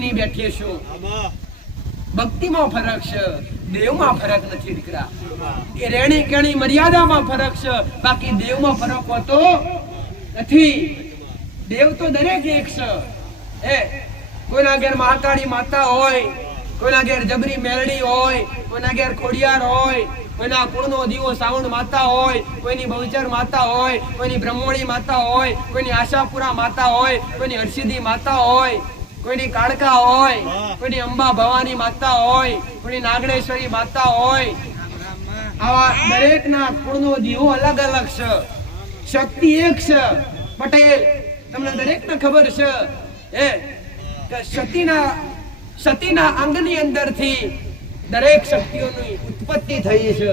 બની બેઠી છું. ભક્તિમાં ફરક છે, દેવમાં ફરક નથી દીકરા. એ રેણી કેણી મર્યાદામાં ફરક છે, બાકી દેવમાં ફરક હોતો નથી. દેવ તો દરેક એક છે. કોઈના ઘેર મહાકાળી માતા હોય, કોઈના ઘેર જબરી મેલડી હોય, કોઈના ઘેર ખોડિયાર હોય, કોઈના કુળનો દીવો સાવણ માતા હોય, કોઈની બહુચર માતા હોય, કોઈની બ્રહ્મણી માતા હોય, કોઈની આશાપુરા માતા હોય, કોઈની હર્ષિદી માતા હોય, કોઈની કાળકા હોય, કોઈની અંબા ભવાની માતા હોય, કોઈની નાગણેશ્વરી માતા હોય. આવા દરેકના કુળનો દીવો અલગ અલગ છે, શક્તિ એક છે. પટેલ, તમને દરેકને ખબર છે કે સતીના અંગની અંદરથી દરેક શક્તિઓની ઉત્પત્તિ થઈ છે.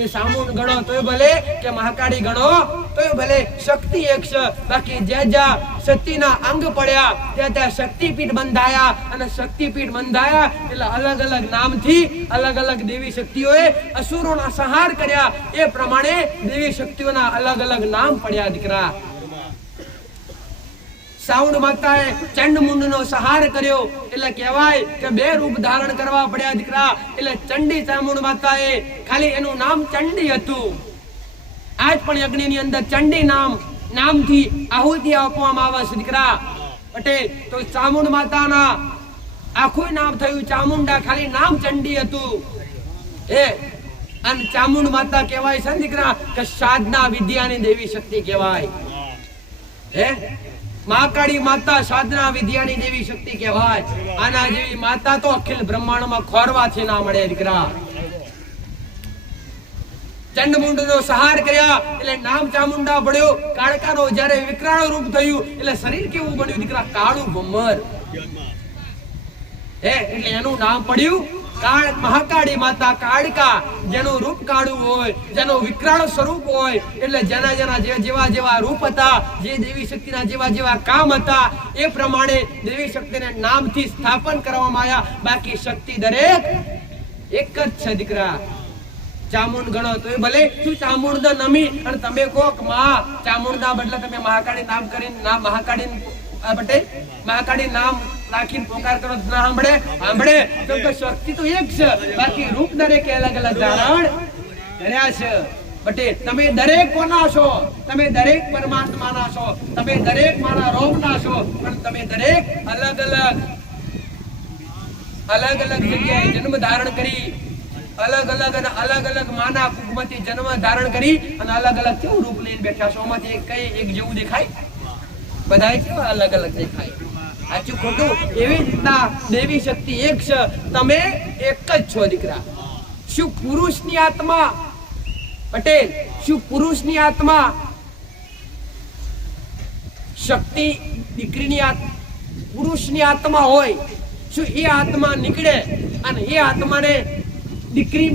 એ સામુંડ ગણો તોય ભલે કે મહાકાળી ગણો તોય ભલે, શક્તિ એક છે. બાકી જ્યાં સતીના અંગ પડ્યા ત્યાં શક્તિપીઠ બંધાયા, અને શક્તિપીઠ બંધાયા એટલે અલગ અલગ નામથી અલગ અલગ દેવી શક્તિઓએ અસુરોના સંહાર કર્યા. એ પ્રમાણે દેવી શક્તિઓના અલગ અલગ નામ પડ્યા દીકરા. સાઉન્ડ માતાએ ચંડમુંડનો સંહાર કર્યો એટલે કહેવાય કે 2 રૂપ ધારણ કરવા પડ્યા દીકરા. એટલે ચંડી ચામુંડ માતાએ ખાલી એનું નામ ચંડી હતું. આજ પણ યજ્ઞની અંદર ચંડી નામથી આહુતિ આપવામાં આવે છે દીકરા. પટેલ, તો ચામુંડ માતાના આખું નામ થયું ચામુંડા, ખાલી નામ ચંડી હતું. અને ચામુંડ માતા કહેવાય છે દીકરા કે સાધના વિદ્યાની દેવી શક્તિ કહેવાય. મહાકાળી માતા સાધના વિદ્યાની દેવી શક્તિ કહેવાય. આના જેવી માતા તો અખિલ બ્રહ્માંડમાં ખોરવાથી ના મળે દીકરા. ચંડમુંડનો સંહાર કર્યા એટલે નામ ચામુંડા પડ્યો. કાળકાનો જ્યારે વિકરાળ રૂપ થયું એટલે શરીર કેવું બન્યું દીકરા? કાળું ભમર. એટલે એનું નામ પડ્યું મહાકાળી માતા કાળકા. જેનું રૂપ કાળું હોય, જેનું વિકરાળ સ્વરૂપ હોય, એટલે જેના જેવા રૂપ હતા, જે દેવી શક્તિના જેવા કામ હતા, એ પ્રમાણે દેવી શક્તિને નામથી સ્થાપન કરવામાં આવ્યા. બાકી શક્તિ દરેક એક જ છે દીકરા. ચામુંડ ગણો તોય ભલે, શું ચામુંડ નમી અને તમે કોક માં ચામુંડના બદલે તમે મહાકાળી નામ કરીને મહાકાળી પટેલ મહાકાળી નામ રાખીને પોકાર કરો ના સાંભળે તો શક્તિ તો એક છે, બાકી રૂપ દરેકે અલગ અલગ ધારણ કર્યા છે. પટેલ, તમે દરેક કોના છો? તમે દરેક પરમાત્માના છો, તમે દરેક માના રોગના છો, પણ તમે દરેક અલગ અલગ જગ્યાએ જન્મ ધારણ કરી, અલગ અલગ માના કુખમાંથી જન્મ ધારણ કરી અને અલગ અલગ કેવું રૂપ લઈને બેઠા છો. આમાંથી એક જેવું દેખાય? બધા કેવા અલગ અલગ દેખાય? સાચું ખોટું? એવી રીતના દેવી શક્તિ એક છે, તમે એક જ છો દીકરા. શું પુરુષની આત્મા પટેલ, શું પુરુષની આત્મા શક્તિ દીકરીની પુરુષની આત્મા હોય, શું એ આત્મા નીકળે અને એ આત્માને દીકરી